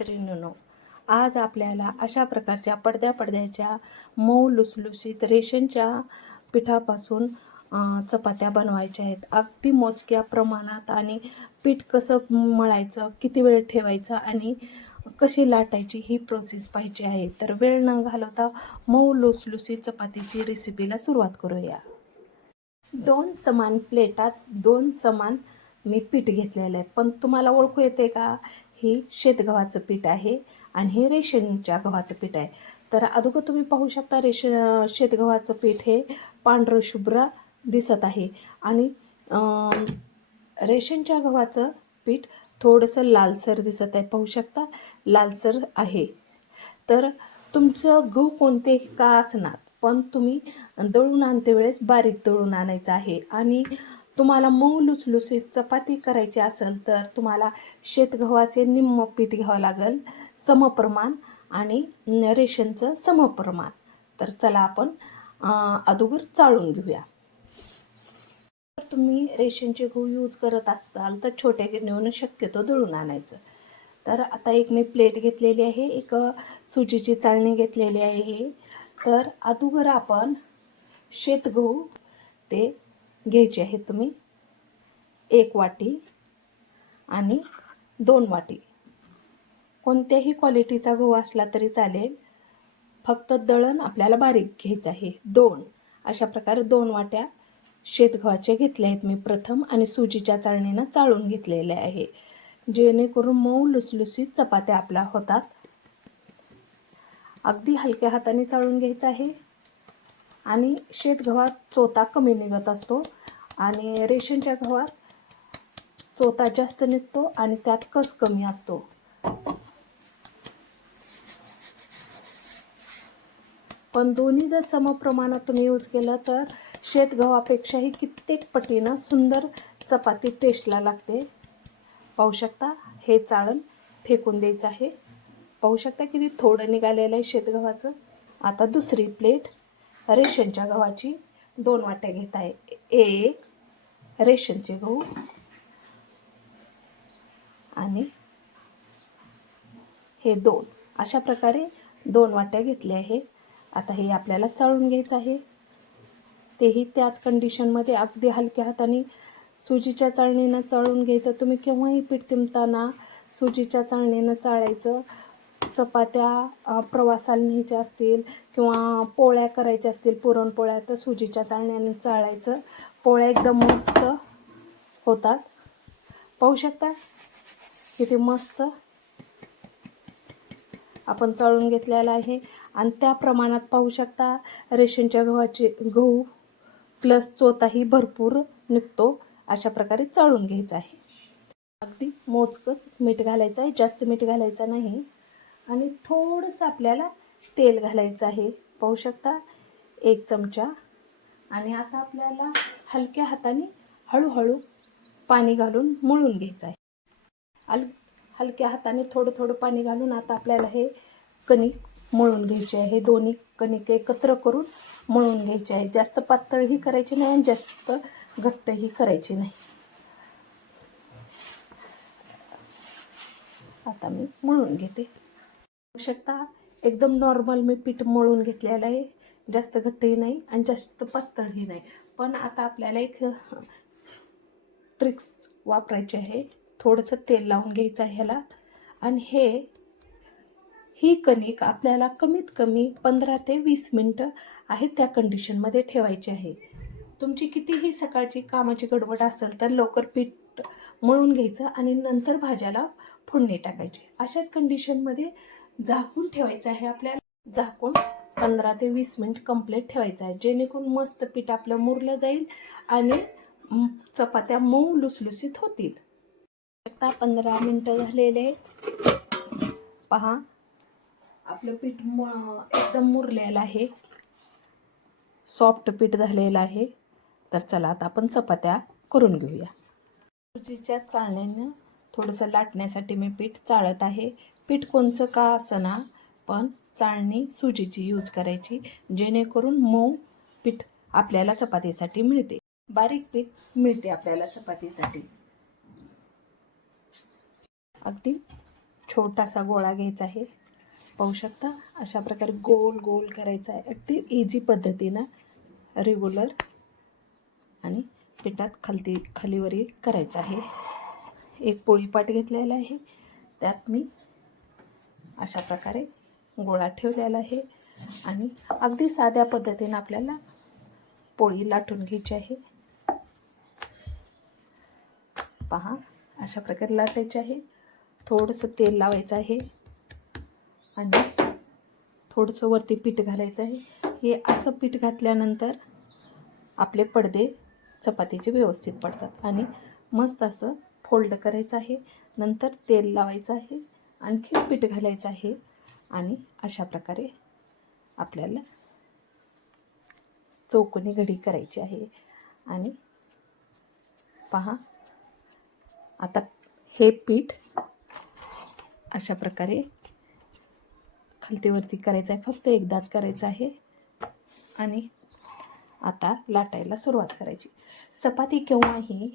मैत्रिणींनो आज आपल्याला अशा प्रकारच्या पडद्या पडद्याच्या मऊ लुसलुसीत रेशनच्या पिठापासून चपात्या बनवायच्या आहेत. अगदी मोजक्या प्रमाणात आणि पीठ कसं मळायचं किती वेळ ठेवायचं आणि कशी लाटायची ही प्रोसेस पाहिजे आहे. तर वेळ न घालवता मऊ लुसलुसीत चपातीची रेसिपीला सुरुवात करूया. दोन समान प्लेटात दोन समान मी पीठ घेतलेलं आहे. पण तुम्हाला ओळखू येते का? हे शेतगव्हाचं पीठ आहे आणि हे रेशनच्या गव्हाचं पीठ आहे. तर अगोदर तुम्ही पाहू शकता रेश शेतगव्हाचं पीठ हे पांढरं शुभ्र दिसत आहे. आणि रेशनच्या गव्हाचं पीठ थोडंसं लालसर दिसत आहे. पाहू शकता लालसर आहे. तर तुमचं गहू कोणते का असणार? पण तुम्ही दळून आणते वेळेस बारीक दळून आणायचं आहे. आणि तुम्हाला मऊ लुसलुसीत चपाती करायची असेल तर तुम्हाला शेतगव्हाचे निम्म पीठ घ्यावं लागेल समप्रमाण आणि रेशनचं समप्रमाण. तर चला आपण अदोगर अगोदर चाळून घेऊया. जर तुम्ही रेशनचे गहू यूज करत असाल तर छोट्या गिरणीवरून शक्यतो दळून आणायचं. तर आता एक मी प्लेट घेतलेली आहे एक सुजीची चाळणी घेतलेली आहे. तर अगोदर आपण शेतगहू ते घ्यायचे आहेत तुम्ही. एक वाटी आणि दोन वाटी. कोणत्याही क्वालिटीचा गहू असला तरी चालेल. फक्त दळण आपल्याला बारीक घ्यायचं आहे. दोन. अशा प्रकारे दोन वाट्या शेतगव्हाचे घेतले आहेत मी प्रथम आणि सुजीच्या चाळणीनं चाळून घेतलेले आहे. जेणेकरून मऊ लुसलुसीत चपात्या आपल्या होतात. अगदी हलक्या हाताने चाळून घ्यायचं आहे. आणि शेतगव्हा चोता कमी निघत असतो. आणि रेशनच्या गव्हात चोता जास्त निघतो आणि त्यात कस कमी असतो? पण दोन्ही जर समप्रमाणात तुम्ही यूज केलं तर शेतगव्हापेक्षाही कित्येक पटीनं सुंदर चपाती टेस्टला लागते. पाहू शकता हे चाळण फेकून द्यायचं आहे. पाहू शकता किती थोडं निघालेलं आहे शेतगव्हाचं आता दुसरी प्लेट रेशनच्या गव्हाची दोन वाट्या घेत आहे. एक रेशनचे गहू आणि हे दोन. अशा प्रकारे दोन वाट्या घेतल्या आहे. आता हे आपल्याला चाळून घ्यायचं आहे. तेही त्याच कंडिशनमध्ये अगदी हलक्या हाताने सुजीच्या चाळणीनं चाळून घ्यायचं. तुम्ही केव्हाही पीठ तिमताना सुजीच्या चाळणीनं चाळायचं. चपात्या प्रवासाला न्यायच्या असतील किंवा पोळ्या करायच्या असतील पुरणपोळ्या तर सुजीच्या चाळण्याने चाळायचं. पोळ्या एकदम मस्त होतात. पाहू शकता किती मस्त आपण चाळून घेतलेला आहे. आणि त्या प्रमाणात पाहू शकता रेशनच्या गव्हाचे गहू प्लस चोताही भरपूर निघतो. अशा प्रकारे चाळून घ्यायचा आहे. अगदी मोजकंच मीठ घालायचं आहे. जास्त मीठ घालायचं नाही. आणि थोडंसं आपल्याला तेल घालायचं आहे. पाहू शकता? एक चमचा. आणि आता आपल्याला हलक्या हाताने हळूहळू पाणी घालून मळून घ्यायचं आहे. हल हलक्या हाताने थोडं थोडं पाणी घालून आता आपल्याला हे कणिक मळून घ्यायचे आहे. दोन्ही कणिक एकत्र करून मळून घ्यायचे आहे. जास्त पातळही करायची नाही आणि जास्त घट्टही करायची नाही. आता मी मळून घेते. शकता एकदम नॉर्मल मी पीठ मळून घेतलेलं आहे. जास्त घट्टही नाही आणि जास्त पातळही नाही. पण आता आपल्याला एक ट्रिक्स वापरायची आहे. थोडंसं तेल लावून घ्यायचं आहे ह्याला. आणि हे ही कणिक आपल्याला कमीत कमी पंधरा ते वीस मिनटं आहे त्या कंडिशनमध्ये ठेवायची आहे. तुमची कितीही सकाळची कामाची गडबड असेल तर लवकर पीठ मळून घ्यायचं आणि नंतर भाज्याला फोडणी टाकायची. अशाच कंडिशनमध्ये झाकून ठेवायचं आहे आपल्याला. झाकून पंधरा ते वीस मिनिट कंप्लीट ठेवायचं आहे. जेणेकरून मस्त पीठ आपलं मुरलं जाईल आणि चपात्या मऊ लुसलुसीत होतील. आता पंधरा मिनटं झालेले पहा आपलं पीठ म एकदम मुरलेलं आहे. सॉफ्ट पीठ झालेलं आहे. तर चला आता आपण चपात्या करून घेऊया. सुजीच्या चाळण्यानं थोडंसं लाटण्यासाठी मी पीठ चाळत आहे. पीठ कोणचं का असना पण चाळणी सुजीची यूज करायची जेणेकरून मऊ पीठ आपल्याला चपातीसाठी मिळते. बारीक पीठ मिळते आपल्याला चपातीसाठी. अगदी छोटासा गोळा घ्यायचा आहे. पाहू शकता अशा प्रकारे गोल गोल करायचा आहे. अगदी इझी पद्धतीनं रेग्युलर आणि पिठात खालती खालीवरी करायचं आहे. एक पोळीपाट घेतलेला आहे. त्यात मी अशा प्रकारे गोळा ठेवलेला आहे. आणि अगदी साध्या पद्धतीनं आपल्याला पोळी लाटून घ्यायची आहे. पहा अशा प्रकारे लाटायचे आहे. थोडंसं तेल लावायचं आहे. आणि थोडंसं वरती पीठ घालायचं आहे. हे असं पीठ घातल्यानंतर आपले पडदे चपातीचे व्यवस्थित पडतात. आणि मस्त असं फोल्ड करायचं आहे. नंतर तेल लावायचं आहे. आणखी पीठ घालायचं आहे आणि अशा प्रकारे आपल्याला चौकोनी घडी करायची आहे. आणि पहा आता हे पीठ अशा प्रकारे खालतीवरती करायचं आहे. फक्त एकदाच करायचं आहे. आणि आता लाटायला सुरुवात करायची. चपाती केव्हाही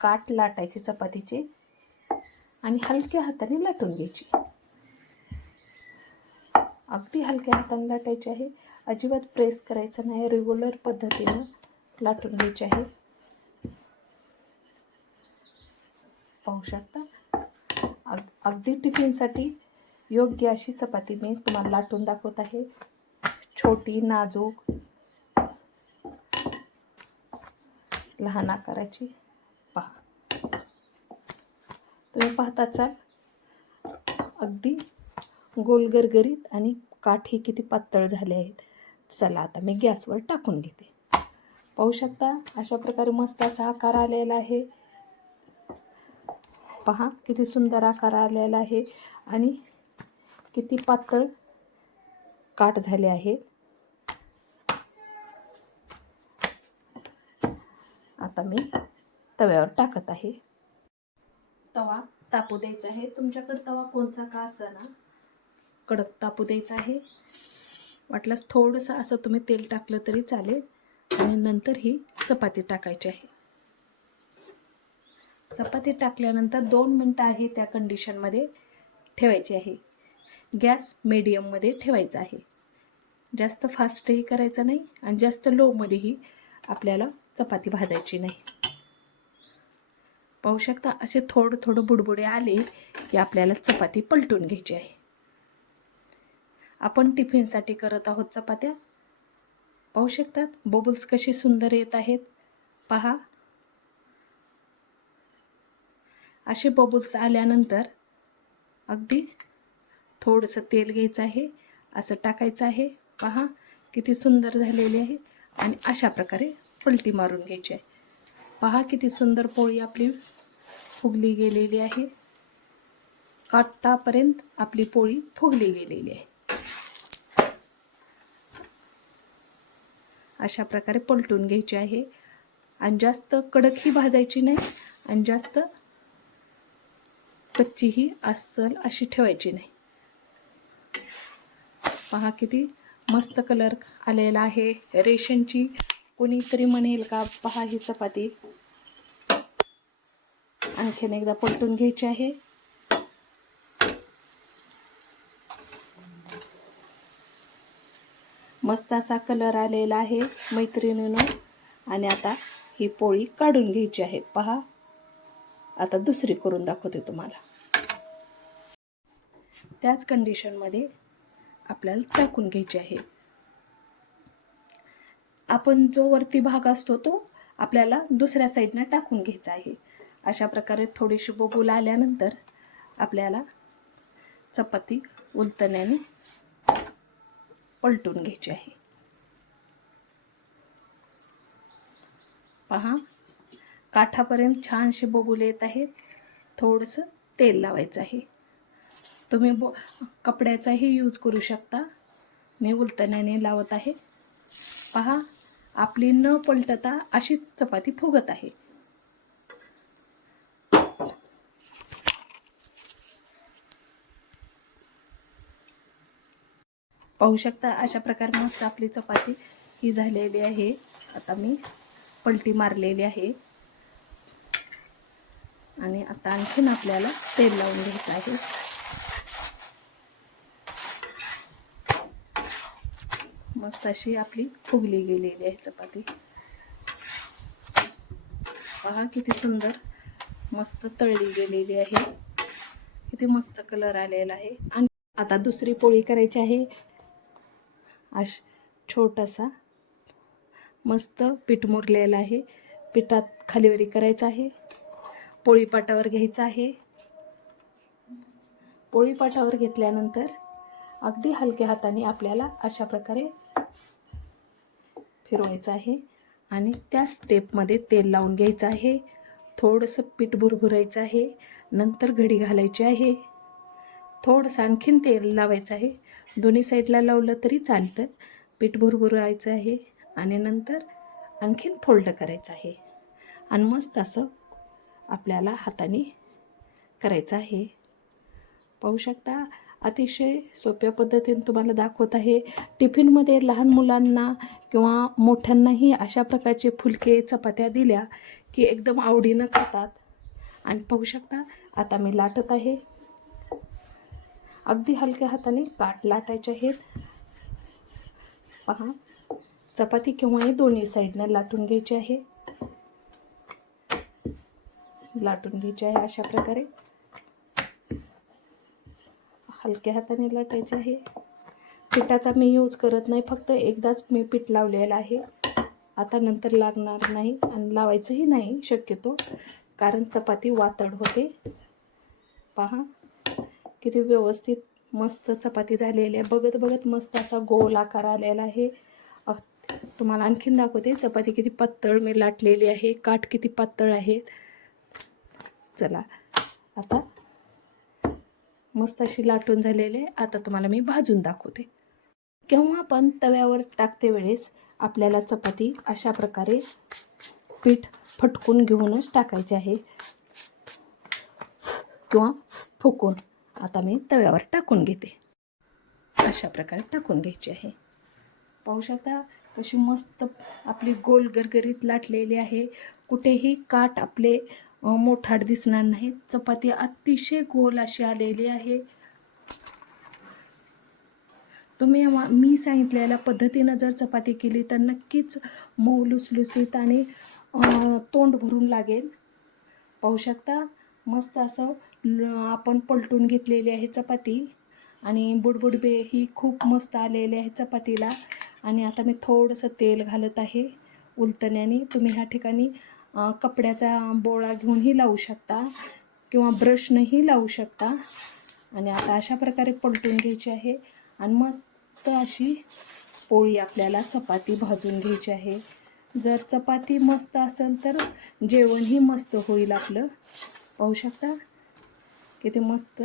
काट लाटायची चपातीची. आणि हलक्या हाताने लाटून घ्यायची. अगदी हलक्या हाताने लाटायची आहे. अजिबात प्रेस करायचं नाही. रेग्युलर पद्धतीनं लाटून घ्यायची आहे. पाहू शकता? अग अगदी टिफिनसाठी योग्य अशी चपाती मी तुम्हाला लाटून दाखवत आहे. छोटी नाजूक लहान आकाराची पहा तुम्ही पाहता चाल अगदी गोल गरगरीत आणि काठी किती पातळ झाले आहेत. चला आता मी गॅसवर टाकून घेते. पाहू शकता अशा प्रकारे मस्त असा आकार आलेला आहे. पहा किती सुंदर आकार आलेला आहे आणि किती पातळ काट झाले आहेत आता मी तव्यावर टाकत आहे. तवा तापू द्यायचा आहे. तुमच्याकडे तवा कोणचा का ना कडक तापू द्यायचा आहे. वाटल्यास थोडंसं असं तुम्ही तेल टाकलं तरी चालेल. आणि नंतर ही चपाती टाकायची आहे. चपाती टाकल्यानंतर दोन मिनटं आहे त्या कंडिशनमध्ये ठेवायची आहे. गॅस मीडियममध्ये ठेवायचा आहे. जास्त फास्टही करायचं नाही आणि जास्त लोमध्येही आपल्याला चपाती भाजायची नाही. पाहू शकता असे थोडं थोडं बुडबुडे आले की आपल्याला चपाती पलटून घ्यायची आहे. आपण टिफिनसाठी करत आहोत चपात्या. पाहू शकतात बबुल्स कसे सुंदर येत आहेत. पहा. असे बबुल्स आल्यानंतर अगदी थोडंसं तेल घ्यायचं आहे असं टाकायचं आहे. पहा किती सुंदर झालेली आहे आणि अशा प्रकारे पलटी मारून घ्यायची आहे. पहा किती सुंदर पोळी आपली फुगली गेलेली आहे. काटापर्यंत आपली पोळी फुगली गेलेली आहे. अशा प्रकारे पलटून घ्यायची आहे. आणि जास्त कडकही भाजायची नाही. आणि जास्त कच्चीही अस्सल अशी ठेवायची नाही. पहा किती मस्त कलर आलेला आहे. रेशनची कोणीतरी म्हणेल का पहा ही चपाती. आणखीन एकदा पलटून घ्यायची आहे. मस्त असा कलर आलेला आहे मैत्रिणीनं. आणि आता ही पोळी काढून घ्यायची आहे. पहा. आता दुसरी करून दाखवते तुम्हाला. त्याच कंडिशनमध्ये आपल्याला टाकून घ्यायची आहे. आपण जो वरती भाग असतो तो आपल्याला दुसऱ्या साईडनं टाकून घ्यायचा आहे. अशा प्रकारे थोडीशी बोबूल आल्यानंतर आपल्याला चपाती उलतण्याने पलटून घ्यायची आहे. पहा काठापर्यंत छानशी बोबूल येत आहेत. थोडंसं तेल लावायचं आहे. तुम्ही बो कपड्याचाही यूज करू शकता. मी उलतण्याने लावत आहे. पहा आपली न पलटता अशीच चपाती फुगत आहे. पाहू शकता अशा प्रकारे मस्त आपली चपाती ही झालेली आहे. आता मी पलटी मारलेली आहे. आणि आता आणखीन आपल्याला तेल लावून घ्यायचं आहे. मस्त अशी आपली फुगली गेलेली आहे चपाती. पहा किती सुंदर मस्त तळली गेलेली आहे. किती मस्त कलर आलेला आहे. आणि आता दुसरी पोळी करायची आहे. अश छोटासा मस्त पीठ मुरलेलं आहे. पिठात खालीवरी करायचं आहे. पोळीपाटावर घ्यायचं आहे. पोळीपाटावर घेतल्यानंतर अगदी हलक्या हाताने आपल्याला अशा प्रकारे फिरवायचं आहे आणि त्या स्टेपमध्ये तेल लावून घ्यायचं आहे. थोडंसं पीठ भुरभुरायचं आहे. नंतर घडी घालायची आहे. थोडंसं आणखीन तेल लावायचं आहे. दोन्ही साईडला लावलं तरी चालतं. पीठ भुरभुरायचं आहे आणि नंतर आणखीन फोल्ड करायचं आहे. आणि मस्त असं आपल्याला हाताने करायचं आहे. पाहू शकता अतिशय सोप्या पद्धतीने तुम्हाला दाखवत आहे. टिफिनमध्ये लहान मुलांना किंवा मोठ्यांनाही अशा प्रकारचे फुलके चपात्या दिल्या की एकदम आवडीनं खातात. आणि पाहू शकता आता मी लाटत आहे. अगदी हलक्या हाताने पाट लाटायचे आहेत. पहा चपाती किंवा दोन्ही साईडनं लाटून घ्यायची आहे. लाटून घ्यायची आहे अशा प्रकारे. हलक्या हाताने लाटायचे आहे. पिठाचा मी यूज करत नाही फक्त एकदाच मी पीठ लावलेलं आहे. आता नंतर लागणार नाही आणि लावायचंही नाही शक्यतो. कारण चपाती वातड होते. पहा किती व्यवस्थित मस्त चपाती झालेली आहे. बघत बघत मस्त असा गोल आकार आलेला आहे. तुम्हाला आणखीन दाखवते चपाती किती पातळ मी लाटलेली आहे. काठ किती पातळ आहेत चला आता मस्त अशी लाटून झालेली आहे. आता तुम्हाला मी भाजून दाखवते. केव्हा पण तव्यावर टाकते वेळेस आपल्याला चपाती अशा प्रकारे पीठ फटकून घेऊनच टाकायचे आहे. किंवा फुकून. आता मी तव्यावर टाकून घेते. अशा प्रकारे टाकून घ्यायची आहे. पाहू शकता कशी मस्त आपली गोल गरगरीत लाटलेली आहे. कुठेही काठ आपले मोठाट मोठाड दिसणार नाही. चपाती अतिशय गोल अशी आलेली आहे. तुम्ही मी सांगितलेल्या पद्धतीनं जर चपाती केली तर नक्कीच मऊ लुसलुसीत आणि तोंड भरून लागेल. पाहू शकता मस्त असं आपण पलटून घेतलेली आहे चपाती. आणि बुडबुडबे ही खूप मस्त आलेली आहे चपातीला. आणि आता मी थोडंसं तेल घालत आहे उलटण्याने. तुम्ही ह्या ठिकाणी कपड्याचा बोळा घेऊनही लावू शकता किंवा ब्रशनंही लावू शकता. आणि आता अशा प्रकारे पलटून घ्यायची आहे. आणि मस्त अशी पोळी आपल्याला चपाती भाजून घ्यायची आहे. जर चपाती मस्त असेल तर जेवणही मस्त होईल आपलं. पाहू शकता? किती मस्त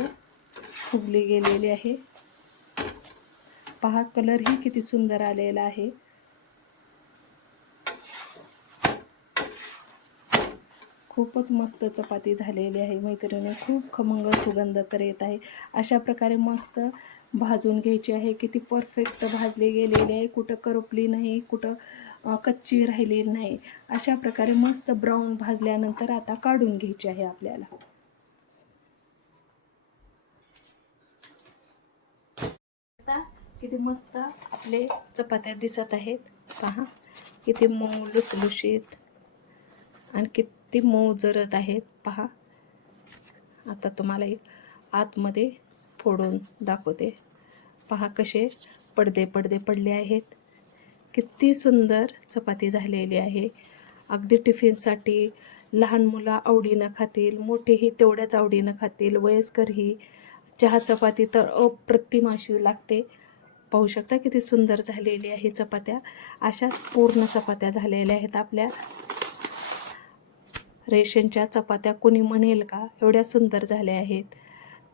फुगली गेलेली आहे. पहा कलरही किती सुंदर आलेला आहे. खूपच मस्त चपाती झालेली आहे. मैत्रिणी खूप खमंग सुगंध तर येत आहे. अशा प्रकारे मस्त भाजून घ्यायची आहे. किती परफेक्ट भाजली गेलेली आहे. कुठं करपली नाही कुठं कच्ची राहिलेली नाही. अशा प्रकारे मस्त ब्राऊन भाजल्यानंतर आता काढून घ्यायची आहे आपल्याला. किती मस्त आपले चपात्या दिसत आहेत. पहा किती मऊ लुसलुशीत आणि किती मऊ जरत आहेत. पहा आता तुम्हाला एक आतमध्ये फोडून दाखवते. पहा कसे पडदे पडदे पडले आहेत. किती सुंदर चपाती झालेली आहे. अगदी टिफिनसाठी लहान मुलं आवडीनं खातील मोठेही तेवढ्याच आवडीनं खातील वयस्करही चहा चपाती तर अप्रतिम अशी लागते. पाहू शकता किती सुंदर झालेली आहे चपात्या. अशाच पूर्ण चपात्या झालेल्या आहेत आपल्या. रेशनच्या चपात्या कोणी म्हणेल का? एवढ्या सुंदर झाल्या आहेत.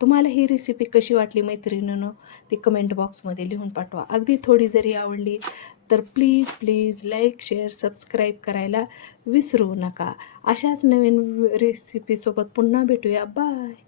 तुम्हाला ही रेसिपी कशी वाटली मैत्रिणीनं? ती कमेंट बॉक्समध्ये लिहून पाठवा. अगदी थोडी जरी आवडली तर please please like share subscribe करायला विसरू नका. अशाच नवीन रेसिपीसोबत पुन्हा भेटूया. बाय